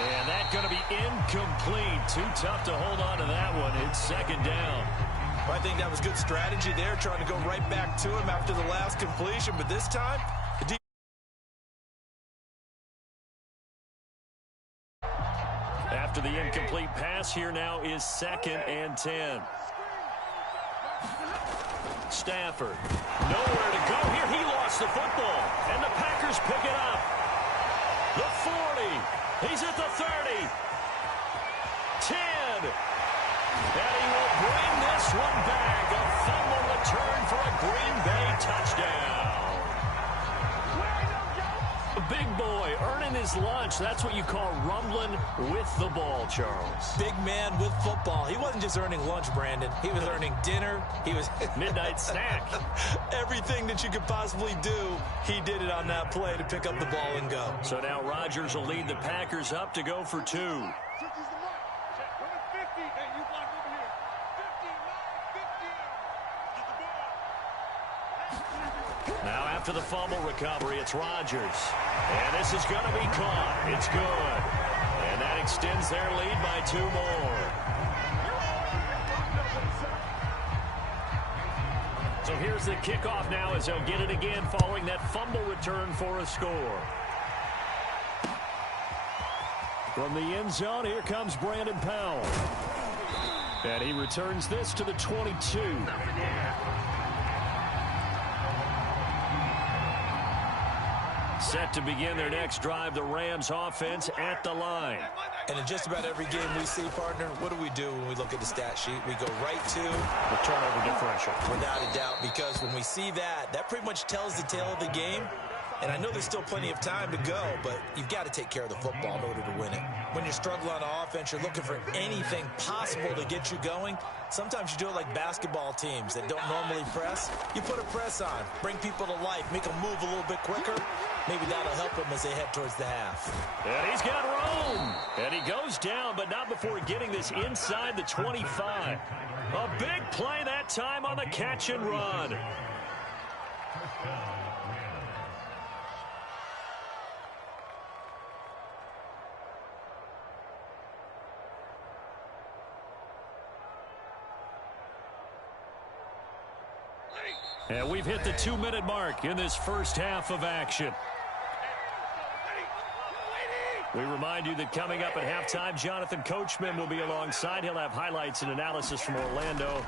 And that's going to be incomplete. Too tough to hold on to that one. It's second down. Well, I think that was good strategy there, trying to go right back to him after the last completion. But this time, after the incomplete pass, here now is 2nd and 10. Stafford, nowhere to go here. He lost the football, and the Packers pick it up. The 40. He's at the 30. 10. And he will bring this one back. A fumble return for a Green Bay touchdown. A big boy earning his lunch. That's what you call rumbling with the ball, Charles. Big man with football. He wasn't just earning lunch, Brandon. He was earning dinner. He was midnight snack. Everything that you could possibly do, he did it on that play to pick up the ball and go. So now Rodgers will lead the Packers up to go for 2. Now after the fumble recovery, it's Rodgers. And this is going to be caught. It's good. And that extends their lead by 2 more. So here's the kickoff now as they'll get it again following that fumble return for a score. From the end zone, here comes Brandon Powell. And he returns this to the 22. Set to begin their next drive, the Rams offense at the line. And in just about every game we see, partner, what do when we look at the stat sheet? We go right to the turnover differential. Without a doubt, because when we see that, that pretty much tells the tale of the game. And I know there's still plenty of time to go, but you've got to take care of the football in order to win it. When you're struggling on offense, you're looking for anything possible to get you going. Sometimes you do it like basketball teams that don't normally press. You put a press on, bring people to life, make them move a little bit quicker. Maybe that'll help them as they head towards the half. And he's got room. And he goes down, but not before getting this inside the 25. A big play that time on the catch and run. And we've hit the 2-minute mark in this first half of action. We remind you that coming up at halftime, Jonathan Coachman will be alongside. He'll have highlights and analysis from Orlando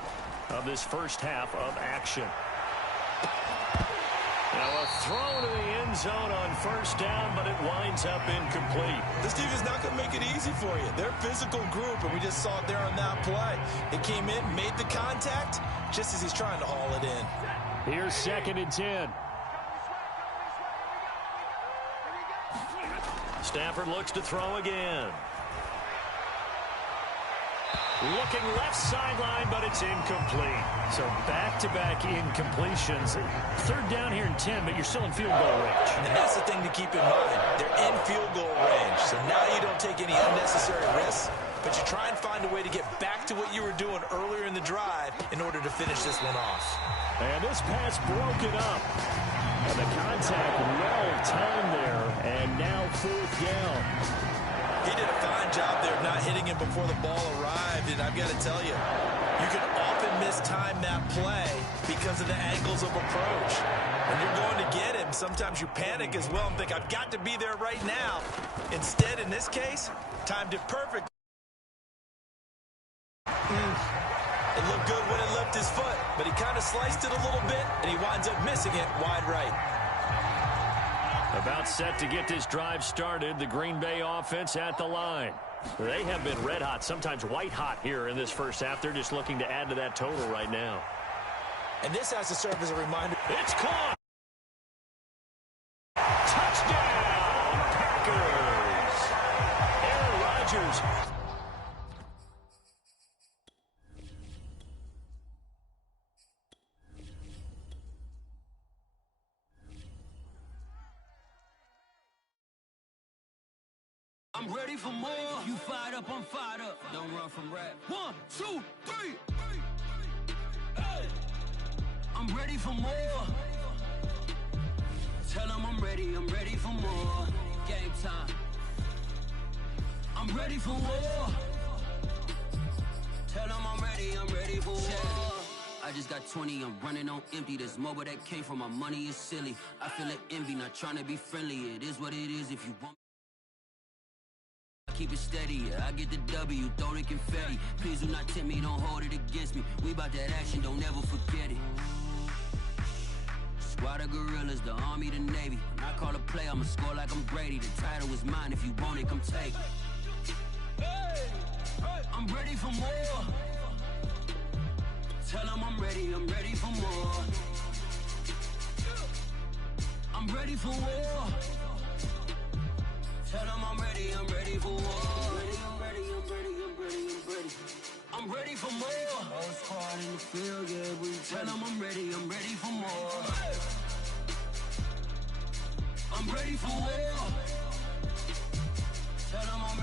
of this first half of action. Now a throw to the end zone on first down, but it winds up incomplete. This team is not going to make it easy for you. They're a physical group, and we just saw it there on that play. It came in, made the contact, just as he's trying to haul it in. Here's 2nd and 10. Stafford looks to throw again. Looking left sideline, but it's incomplete. So back-to-back incompletions. 3rd down here and 10, but you're still in field goal range. And that's the thing to keep in mind. They're in field goal range. So now you don't take any unnecessary risks, but you try and find a way to get back to what you were doing earlier in the drive in order to finish this one off. And this pass broken up. And the contact well-timed there. And now 4th down. He did a fine job there of not hitting him before the ball arrived. And I've got to tell you, you can often mistime that play because of the angles of approach. When you're going to get him, sometimes you panic as well and think, I've got to be there right now. Instead, in this case, timed it perfect. It looked good when it left his foot, but he kind of sliced it a little bit, and he winds up missing it wide right. About set to get this drive started, the Green Bay offense at the line. They have been red hot, sometimes white hot here in this first half. They're just looking to add to that total right now. And this has to serve as a reminder. It's caught. Touchdown, Packers. Aaron Rodgers. I'm ready for more. You fired up, I'm fired up. Don't run from rap. 1, 2, 3. Hey. I'm ready for more. Tell them I'm ready for more. Game time. I'm ready for war. Tell them I'm ready for war. I just got 20, I'm running on empty. This mobile that came from my money is silly. I feel like envy, not trying to be friendly. It is what it is if you want. Keep it steady, yeah, I get the W, throw the confetti. Please do not tempt me, don't hold it against me. We bout that action, don't ever forget it. Squad of gorillas, the army, the navy. When I call a play, I'ma score like I'm Brady. The title is mine, if you want it, come take it. I'm ready for more. Tell them I'm ready for more. I'm ready for war. Tell them I'm ready for war. I'm ready. I'm ready for more. Whole squad in the field, yeah, we tell them I'm ready for more. I'm ready for war. Tell them I'm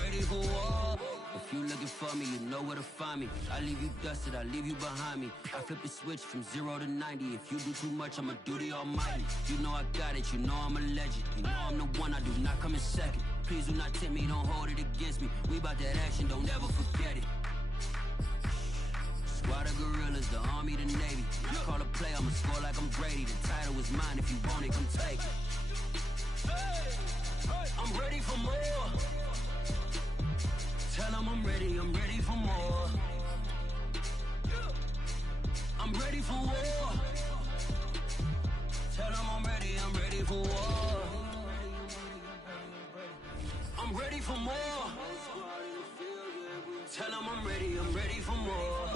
ready for war. If you looking for me, you know where to find me. I leave you dusted, I leave you behind me. I flip the switch from 0 to 90. If you do too much, I'ma do the almighty. You know I got it, you know I'm a legend. You know I'm the one, I do not come in second. Please do not tempt me, don't hold it against me. We bout that action, don't ever forget it. Squad of gorillas, the army, the navy. When I call a play, I'ma score like I'm Brady. The title is mine, if you want it, come take it. I'm ready for more. Tell them I'm ready for more. I'm ready for war. Tell them I'm ready for war. I'm ready for more. Tell them I'm ready for more.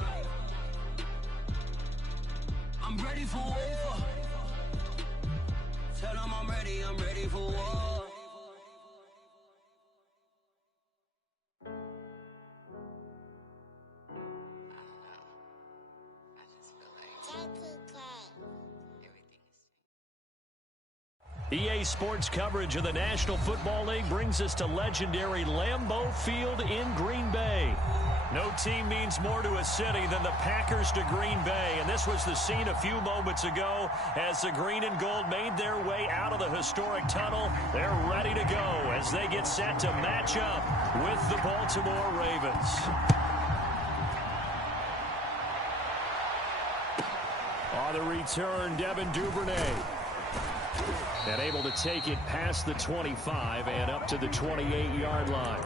I'm ready for war. Tell them I'm ready for war. EA Sports coverage of the National Football League brings us to legendary Lambeau Field in Green Bay. No team means more to a city than the Packers to Green Bay, and this was the scene a few moments ago as the green and gold made their way out of the historic tunnel. They're ready to go as they get set to match up with the Baltimore Ravens. On the return, Devin Duvernay. And able to take it past the 25 and up to the 28-yard line.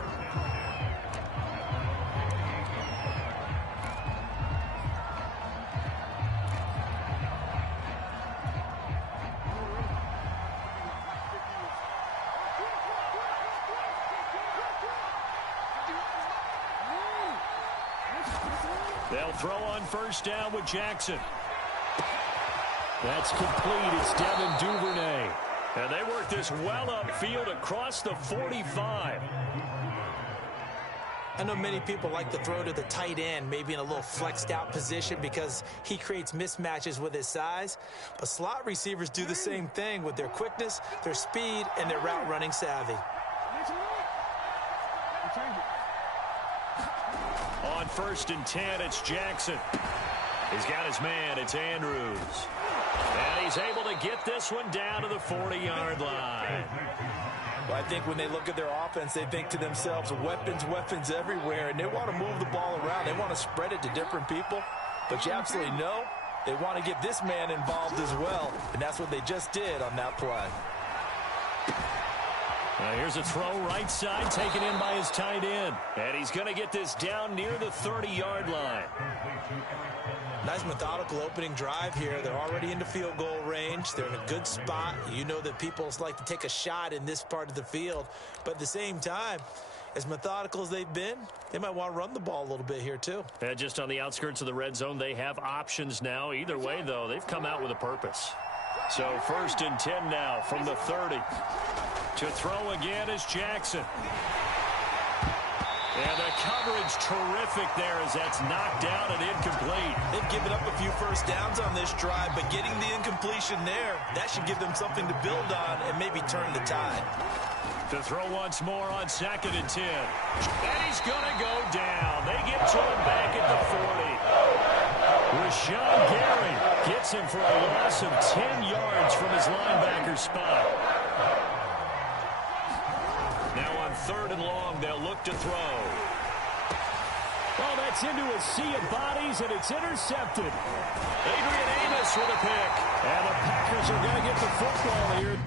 They'll throw on first down with Jackson. That's complete. It's Devin Duvernay. And they work this well upfield across the 45. I know many people like to throw to the tight end, maybe in a little flexed out position because he creates mismatches with his size. But slot receivers do the same thing with their quickness, their speed, and their route running savvy. On 1st and 10, it's Jackson. He's got his man. It's Andrews. And he's able to get this one down to the 40-yard line. Well, I think when they look at their offense, they think to themselves, weapons everywhere, and they want to move the ball around. They want to spread it to different people. But you absolutely know they want to get this man involved as well, and that's what they just did on that play. Here's a throw right side, taken in by his tight end. And he's going to get this down near the 30-yard line. Nice methodical opening drive here. They're already into field goal range. They're in a good spot. You know that people like to take a shot in this part of the field. But at the same time, as methodical as they've been, they might want to run the ball a little bit here too. And just on the outskirts of the red zone, they have options now. Either way, though, they've come out with a purpose. So 1st and 10 now from the 30. To throw again is Jackson. And the coverage terrific there as that's knocked down and incomplete. They've given up a few first downs on this drive, but getting the incompletion there, that should give them something to build on and maybe turn the tide. To throw once more on 2nd and 10. And he's going to go down. They get to him back at the 40. Rashawn Gary gets him for a loss of 10 yards from his linebacker spot. Now on On 3rd and long, they'll look to throw. Well, that's into a sea of bodies, and it's intercepted. Adrian Amos with a pick. And the Packers are going to get the football here.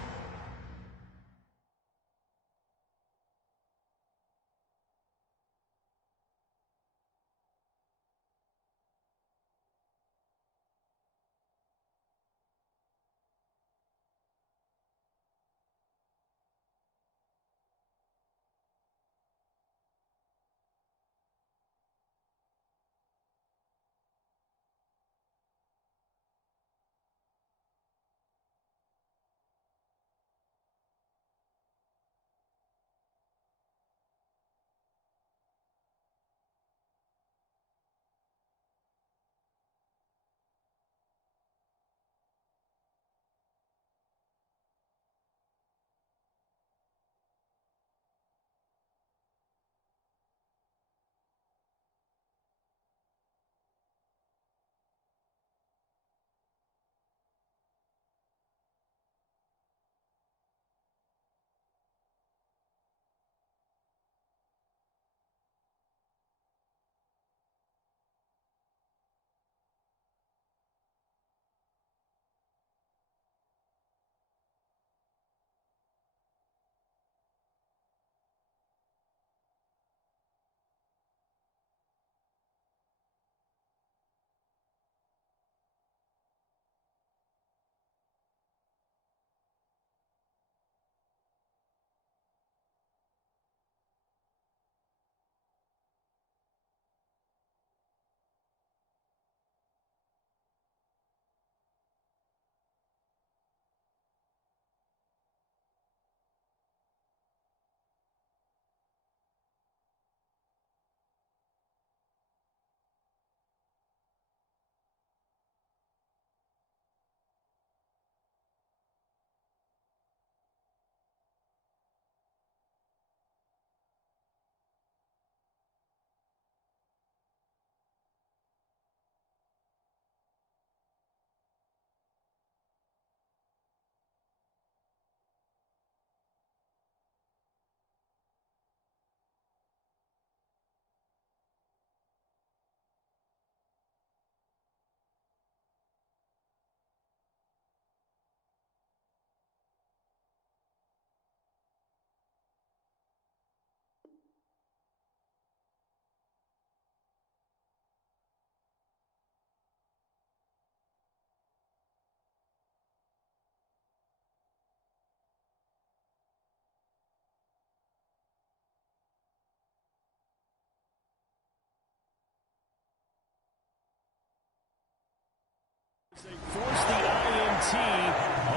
They force the INT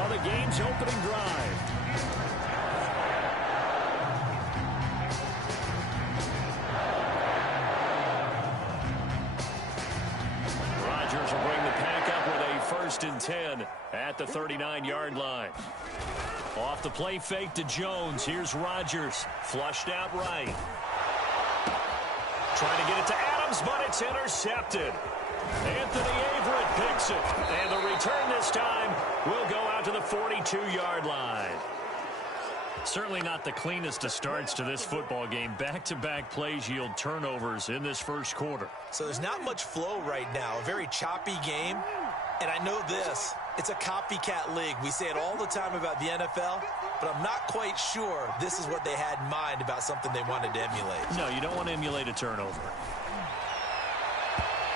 on the game's opening drive. Rodgers will bring the pack up with a 1st and 10 at the 39-yard line. Off the play fake to Jones. Here's Rodgers. Flushed out right. Trying to get it to Adams, but it's intercepted. Anthony Averett picks it. And the return this time will go out to the 42-yard line. Certainly not the cleanest of starts to this football game. Back-to-back plays yield turnovers in this first quarter. So there's not much flow right now. A very choppy game. And I know this. It's a copycat league. We say it all the time about the NFL, but I'm not quite sure this is what they had in mind about something they wanted to emulate. No, you don't want to emulate a turnover.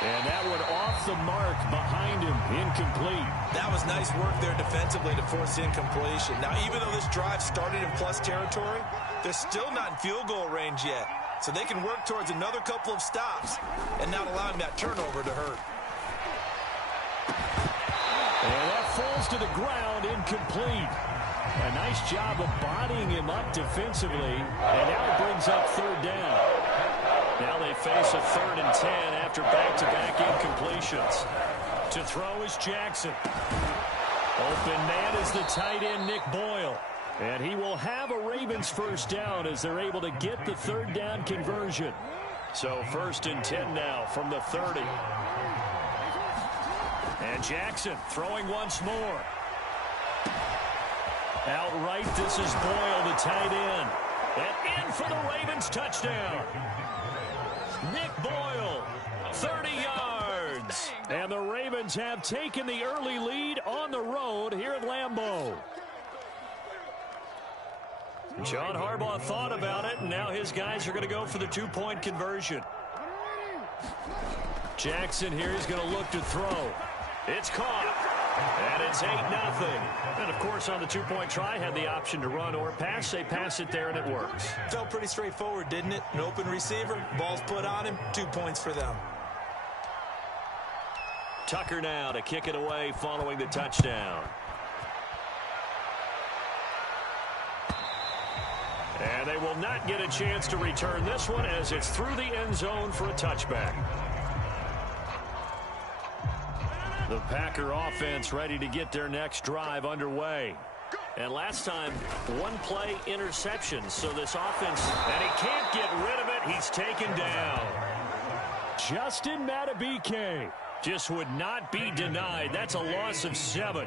And that one off the mark behind him, incomplete. That was nice work there defensively to force incompletion. Now, even though this drive started in plus territory, they're still not in field goal range yet. So they can work towards another couple of stops and not allowing that turnover to hurt. And that falls to the ground, incomplete. A nice job of bodying him up defensively. And now it brings up 3rd down. Now they face a 3rd and 10 after back-to-back incompletions. To throw is Jackson. Open man is the tight end, Nick Boyle. And he will have a Ravens 1st down as they're able to get the 3rd down conversion. So 1st and 10 now from the 30. And Jackson throwing once more. Outright, this is Boyle, the tight end. And in for the Ravens touchdown. Nick Boyle, 30 yards. And the Ravens have taken the early lead on the road here at Lambeau. John Harbaugh thought about it, and now his guys are going to go for the two-point conversion. Jackson here is going to look to throw. It's caught. And it's 8-0. And, of course, on the two-point try, had the option to run or pass. They pass it there, and it works. Felt pretty straightforward, didn't it? An open receiver, ball's put on him, 2 points for them. Tucker now to kick it away following the touchdown. And they will not get a chance to return this one as it's through the end zone for a touchback. The Packer offense ready to get their next drive underway. And last time, one play interception. So this offense, and he can't get rid of it. He's taken down. Justin Madubuike just would not be denied. That's a loss of 7.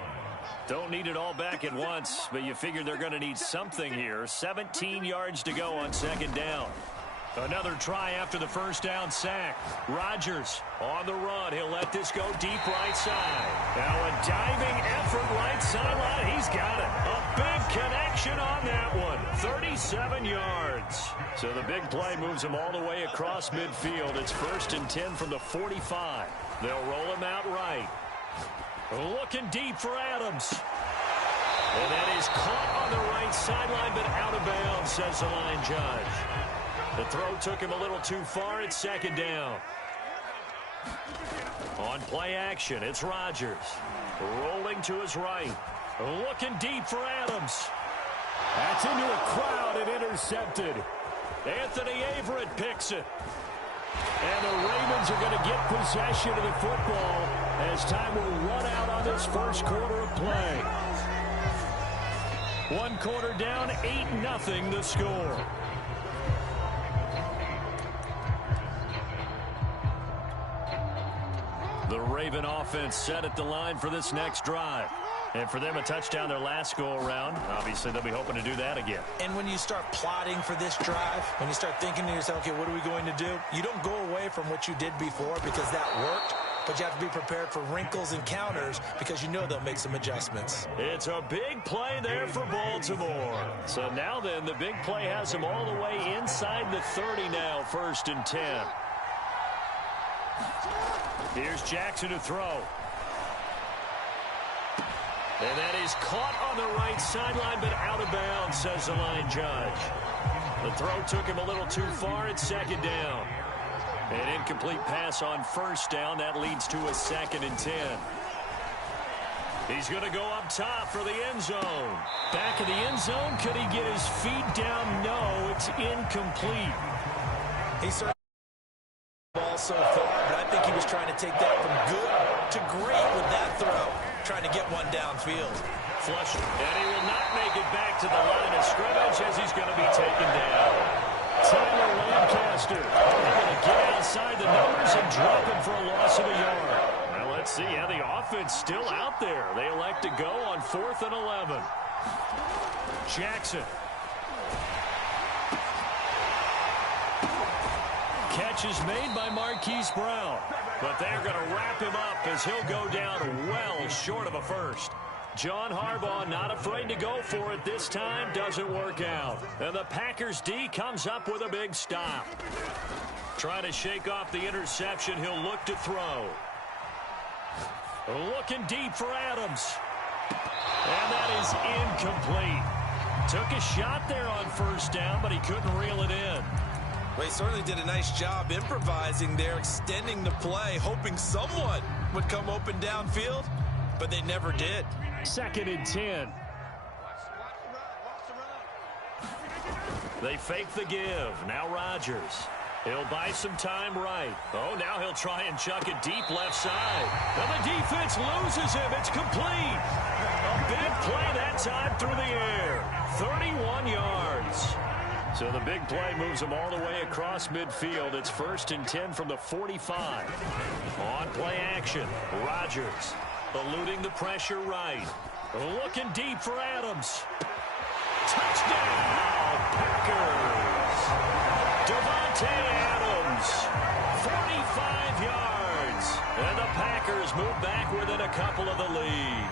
Don't need it all back at once, but you figure they're going to need something here. 17 yards to go on second down. Another try after the first down sack. Rodgers on the run. He'll let this go deep right side. Now a diving effort right sideline. He's got it. A big connection on that one. 37 yards. So the big play moves him all the way across midfield. It's 1st and 10 from the 45. They'll roll him out right. Looking deep for Adams. And that is caught on the right sideline, but out of bounds, says the line judge. The throw took him a little too far. It's second down. On play action, it's Rodgers. Rolling to his right. Looking deep for Adams. That's into a crowd and intercepted. Anthony Averett picks it. And the Ravens are going to get possession of the football as time will run out on this first quarter of play. 1 quarter down, 8-0 the score. The Raven offense set at the line for this next drive. And for them, a touchdown their last go-around. Obviously, they'll be hoping to do that again. And when you start plotting for this drive, when you start thinking to yourself, okay, what are we going to do? You don't go away from what you did before because that worked. But you have to be prepared for wrinkles and counters because you know they'll make some adjustments. It's a big play there for Baltimore. So now then, the big play has them all the way inside the 30 now, 1st and 10. Here's Jackson to throw. And that is caught on the right sideline, but out of bounds, says the line judge. The throw took him a little too far. It's second down. An incomplete pass on first down. That leads to a 2nd and 10. He's going to go up top for the end zone. Back of the end zone. Could he get his feet down? No, it's incomplete. He certainly ball so far, but I think he was trying to take that from good to great with that throw, trying to get one downfield. Flush, and he will not make it back to the line of scrimmage as he's going to be taken down. Tyler Lancaster going to get outside the numbers and drop him for a loss of a yard. Well, let's see. Yeah, the offense still out there. They elect to go on 4th and 11. Jackson. Catch is made by Marquise Brown. But they're going to wrap him up as he'll go down well short of a first. John Harbaugh not afraid to go for it this time. Doesn't work out. And the Packers D comes up with a big stop. Trying to shake off the interception. He'll look to throw. Looking deep for Adams. And that is incomplete. Took a shot there on first down, but he couldn't reel it in. Well, he certainly did a nice job improvising there, extending the play, hoping someone would come open downfield, but they never did. 2nd and 10. They fake the give. Now Rodgers. He'll buy some time right. Oh, now he'll try and chuck it deep left side. And the defense loses him. It's complete. A big play that time through the air. 31 yards. So the big play moves them all the way across midfield. It's 1st and 10 from the 45. On play action, Rodgers eluding the pressure right. Looking deep for Adams. Touchdown, Packers. Davante Adams, 45 yards. And the Packers move back within a couple of the lead.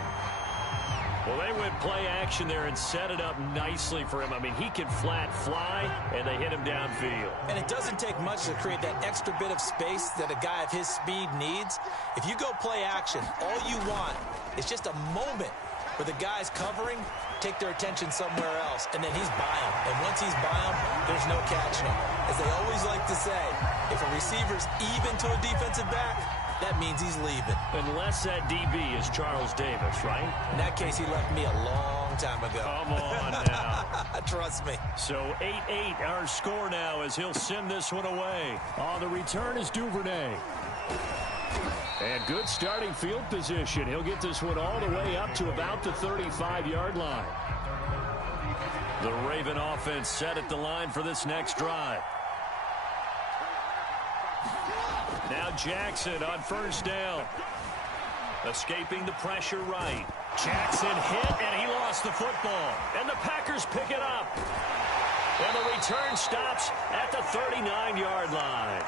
Well, they went play action there and set it up nicely for him. I mean, he can flat fly, and they hit him downfield. And it doesn't take much to create that extra bit of space that a guy of his speed needs. If you go play action, all you want is just a moment where the guy's covering, take their attention somewhere else, and then he's by him. And once he's by him, there's no catching him. As they always like to say, if a receiver's even to a defensive back, that means he's leaving. Unless that DB is Charles Davis, right? In that case, he left me a long time ago. Come on now. Trust me. So 8-8 our score now as he'll send this one away. On the return is Duvernay. And good starting field position. He'll get this one all the way up to about the 35-yard line. The Raven offense set at the line for this next drive. Now Jackson on first down. Escaping the pressure right. Jackson hit, and he lost the football. And the Packers pick it up. And the return stops at the 39-yard line.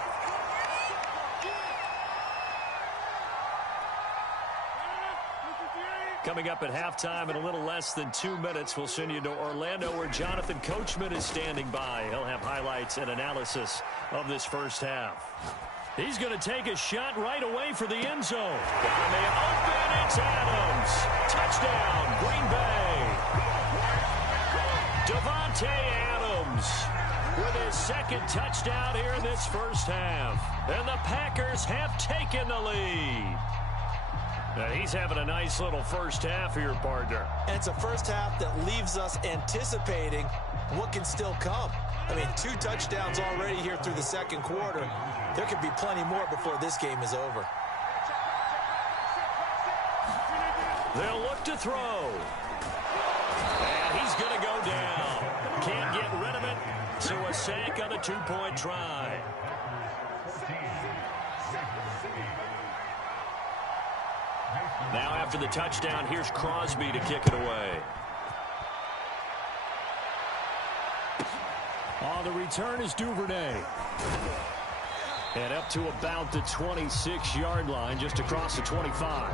Coming up at halftime in a little less than 2 minutes, we'll send you to Orlando where Jonathan Coachman is standing by. He'll have highlights and analysis of this first half. He's going to take a shot right away for the end zone. And they open, it's Adams. Touchdown, Green Bay. Davante Adams with his second touchdown here in this first half. And the Packers have taken the lead. Now he's having a nice little first half here, partner. And it's a first half that leaves us anticipating what can still come. I mean, 2 touchdowns already here through the second quarter. There could be plenty more before this game is over. They'll look to throw. And he's going to go down. Can't get rid of it. So a sack on a 2-point try. Now after the touchdown, here's Crosby to kick it away. On the return is Duvernay. And up to about the 26-yard line, just across the 25.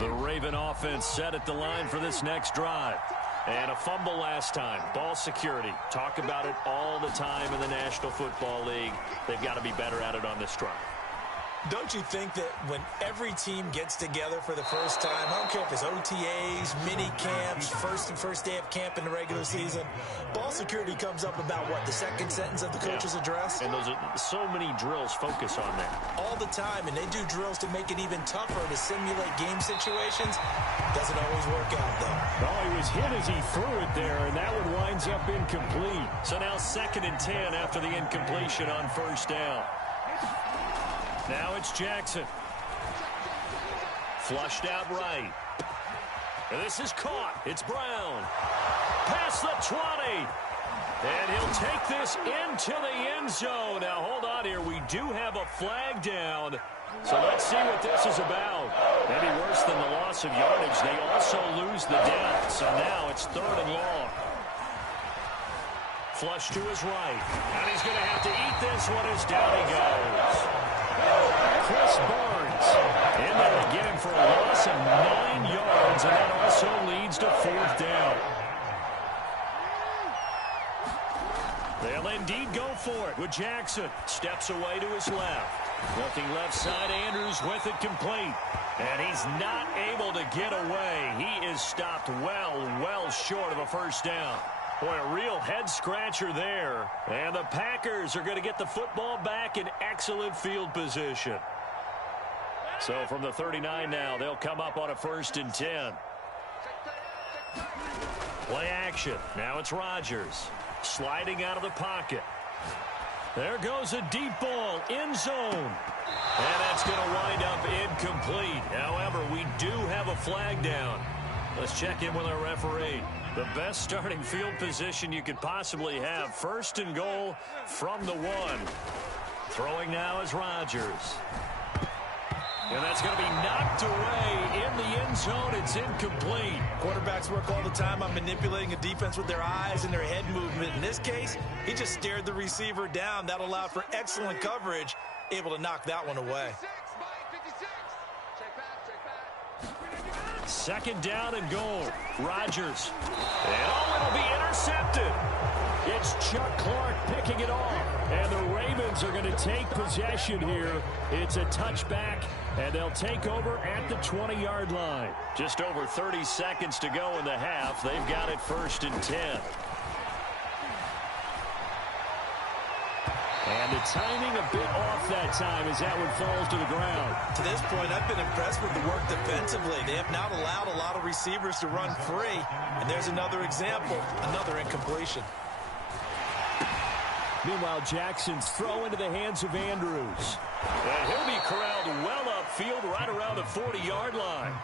The Raven offense set at the line for this next drive. And a fumble last time. Ball security. Talk about it all the time in the National Football League. They've got to be better at it on this drive. Don't you think that when every team gets together for the first time, I don't care if it's OTAs, mini camps, first day of camp in the regular season, ball security comes up about, what, the second sentence of the coach's address? And those are so many drills focus on that. All the time, and they do drills to make it even tougher to simulate game situations. Doesn't always work out, though. Oh, he was hit as he threw it there, and that one winds up incomplete. So now 2nd and 10 after the incompletion on first down. Now it's Jackson. Flushed out right. And this is caught. It's Brown. Past the 20. And he'll take this into the end zone. Now, hold on here. We do have a flag down. So let's see what this is about. Maybe worse than the loss of yardage. They also lose the down. So now it's 3rd and long. Flush to his right. And he's going to have to eat this one as down he goes. Chris Barnes in there again for a loss of 9 yards, and that also leads to 4th down. They'll indeed go for it with Jackson. Steps away to his left. Looking left side, Andrews with it complete. And he's not able to get away. He is stopped well short of a first down. Boy, a real head-scratcher there. And the Packers are going to get the football back in excellent field position. So from the 39 now, they'll come up on a 1st and 10. Play action. Now it's Rodgers. Sliding out of the pocket. There goes a deep ball, end zone. And that's going to wind up incomplete. However, we do have a flag down. Let's check in with our referee. The best starting field position you could possibly have. 1st and goal from the 1. Throwing now is Rodgers. And that's going to be knocked away in the end zone. It's incomplete. Quarterbacks work all the time on manipulating a defense with their eyes and their head movement. In this case, he just stared the receiver down. That allowed for excellent coverage, able to knock that one away. 2nd down and goal. Rodgers. And it'll be intercepted. It's Chuck Clark picking it off. And the Ravens are going to take possession here. It's a touchback, and they'll take over at the 20-yard line. Just over 30 seconds to go in the half. They've got it 1st and 10. And the timing a bit off that time as that one falls to the ground. To this point, I've been impressed with the work defensively. They have not allowed a lot of receivers to run free. And there's another example, another incompletion. Meanwhile, Jackson's throw into the hands of Andrews. And he'll be corralled well upfield right around the 40-yard line.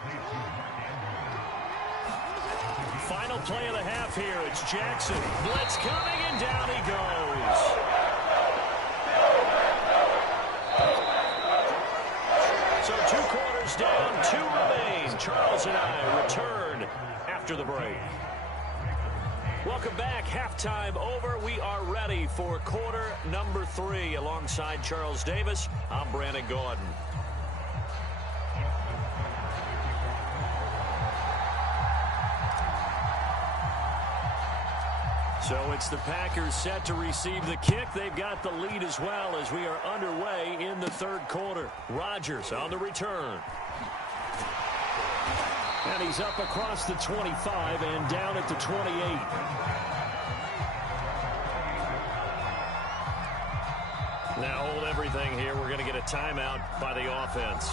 Final play of the half here. It's Jackson. Blitz coming, and down he goes. So 2 quarters down, 2 remain. Charles and I return after the break. Welcome back. Halftime over. We are ready for quarter number 3. Alongside Charles Davis, I'm Brandon Gaudin. So it's the Packers set to receive the kick. They've got the lead as well as we are underway in the 3rd quarter. Rodgers on the return. And he's up across the 25 and down at the 28. Now hold everything here. We're going to get a timeout by the offense.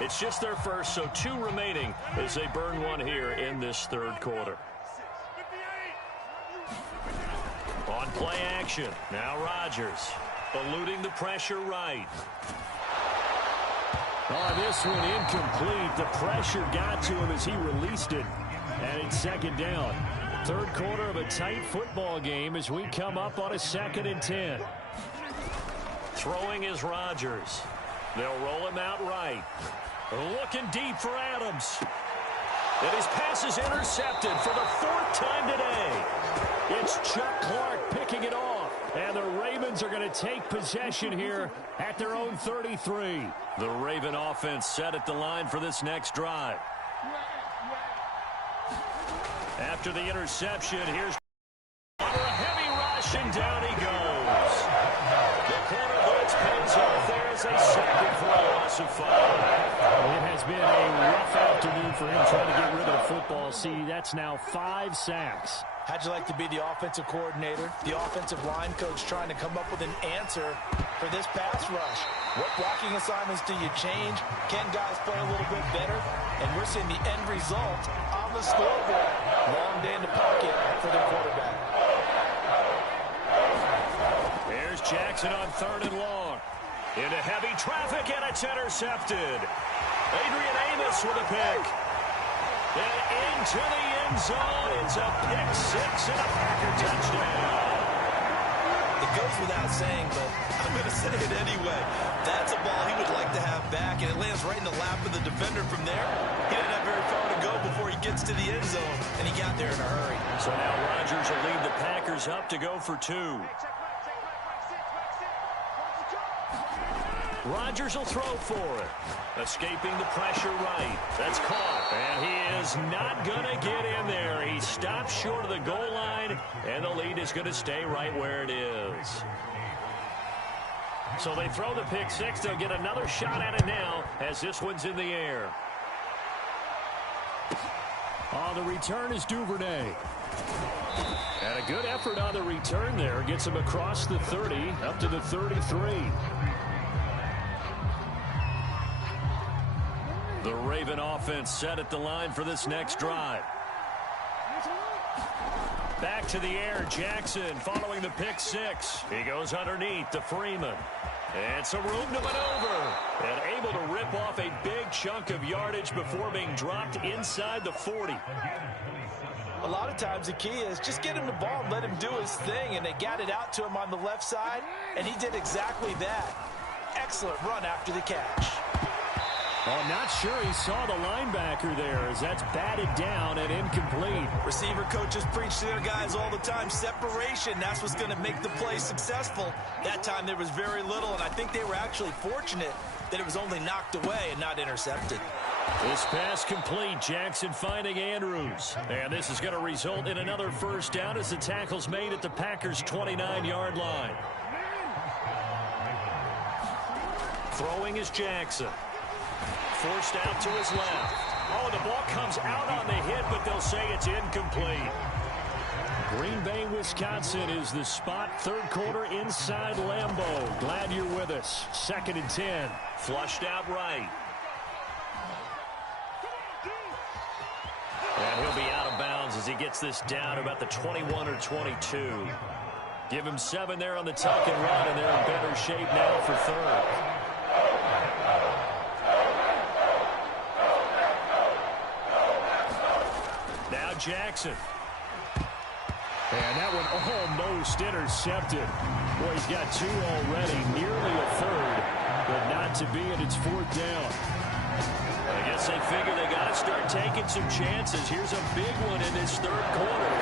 It's just their first, so 2 remaining as they burn one here in this 3rd quarter. On play action, now Rodgers eluding the pressure right. Oh, this one incomplete. The pressure got to him as he released it. And it's 2nd down. 3rd quarter of a tight football game as we come up on a 2nd and 10. Throwing is Rodgers. They'll roll him out right. Looking deep for Adams. And his pass is intercepted for the 4th time today. It's Chuck Clark picking it off. And the Ravens are going to take possession here at their own 33. The Raven offense set at the line for this next drive. After the interception, here's a heavy rush, and down he goes. The corner blitz pays off there as they sack him for a loss of 5. It has been a rough afternoon for him trying to get rid of the football. See, that's now 5 sacks. How'd you like to be the offensive coordinator, the offensive line coach trying to come up with an answer for this pass rush? What blocking assignments do you change? Can guys play a little bit better? And we're seeing the end result on the scoreboard. Long day in the pocket for their quarterback. Here's Jackson on 3rd and long. Into heavy traffic, and it's intercepted. Adrian Amos with a pick. And into the end zone. It's a pick-6 and a Packer touchdown. It goes without saying, but I'm going to say it anyway. That's a ball he would like to have back, and it lands right in the lap of the defender from there. He didn't have very far to go before he gets to the end zone, and he got there in a hurry. So now Rodgers will lead the Packers up to go for 2. Rodgers will throw for it. Escaping the pressure right. That's caught. And he is not going to get in there. He stops short of the goal line, and the lead is going to stay right where it is. So they throw the pick-6. They'll get another shot at it now as this one's in the air. On the return is Duvernay. And a good effort on the return there. Gets him across the 30, up to the 33. The Raven offense set at the line for this next drive. Back to the air, Jackson following the pick-6. He goes underneath to Freeman. And some room to maneuver. And able to rip off a big chunk of yardage before being dropped inside the 40. A lot of times the key is just get him the ball and let him do his thing, and they got it out to him on the left side, and he did exactly that. Excellent run after the catch. Oh, I'm not sure he saw the linebacker there, as that's batted down and incomplete. Receiver coaches preach to their guys all the time. Separation, that's what's going to make the play successful. That time there was very little, and I think they were actually fortunate that it was only knocked away and not intercepted. This pass complete. Jackson finding Andrews. And this is going to result in another first down as the tackle's made at the Packers' 29-yard line. Throwing is Jackson. Forced out to his left. Oh, the ball comes out on the hit, but they'll say it's incomplete. Green Bay, Wisconsin is the spot. Third quarter inside Lambeau. Glad you're with us. 2nd and 10. Flushed out right. And he'll be out of bounds as he gets this down about the 21 or 22. Give him 7 there on the tuck and run, and they're in better shape now for third. Now Jackson. And that one almost intercepted. Boy, he's got 2 already, nearly a third, but not to be, and it's 4th down. I guess they figure they got to start taking some chances. Here's a big one in this third quarter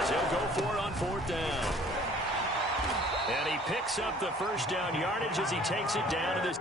as he'll go for it on 4th down. And he picks up the first down yardage as he takes it down to this.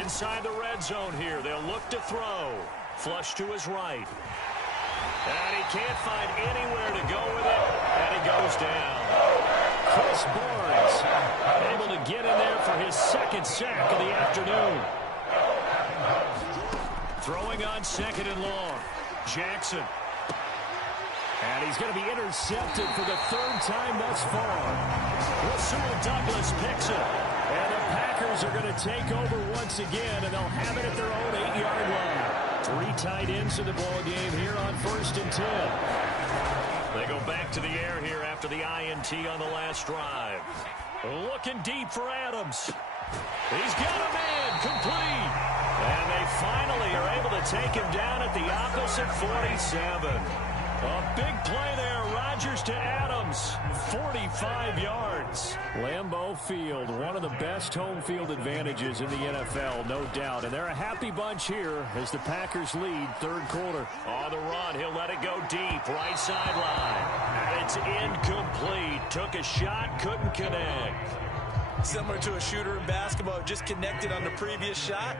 Inside the red zone here, they'll look to throw. Flush to his right. And he can't find anywhere to go with it, and he goes down. Chris Barnes able to get in there for his 2nd sack of the afternoon. Throwing on 2nd and long. Jackson. And he's going to be intercepted for the 3rd time thus far. Rasul Douglas picks it. And the Packers are going to take over once again, and they'll have it at their own 8-yard line. 3 tight ends in the ball game here on 1st and 10. They go back to the air here after the INT on the last drive. Looking deep for Adams. He's got a man complete. And they finally are able to take him down at the opposite 47. A big play there. Rodgers to Adams. 45 yards. Lambeau Field, one of the best home field advantages in the NFL, no doubt. And they're a happy bunch here as the Packers lead 3rd quarter. On the run, he'll let it go deep. Right sideline. And it's incomplete. Took a shot, couldn't connect. Similar to a shooter in basketball, just connected on the previous shot.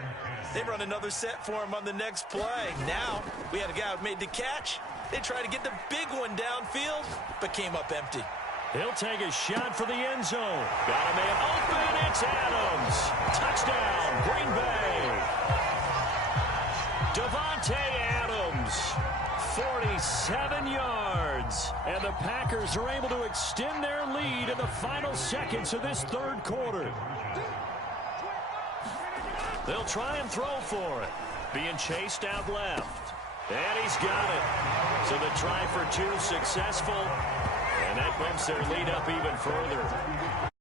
They run another set for him on the next play. Now, we had a guy who made the catch. They tried to get the big one downfield, but came up empty. He'll take a shot for the end zone. Got a man open. It's Adams. Touchdown, Green Bay. Davante Adams, 47 yards. And the Packers are able to extend their lead in the final seconds of this 3rd quarter. They'll try and throw for it. Being chased out left. And he's got it. So the try for 2 successful. And that bumps their lead up even further.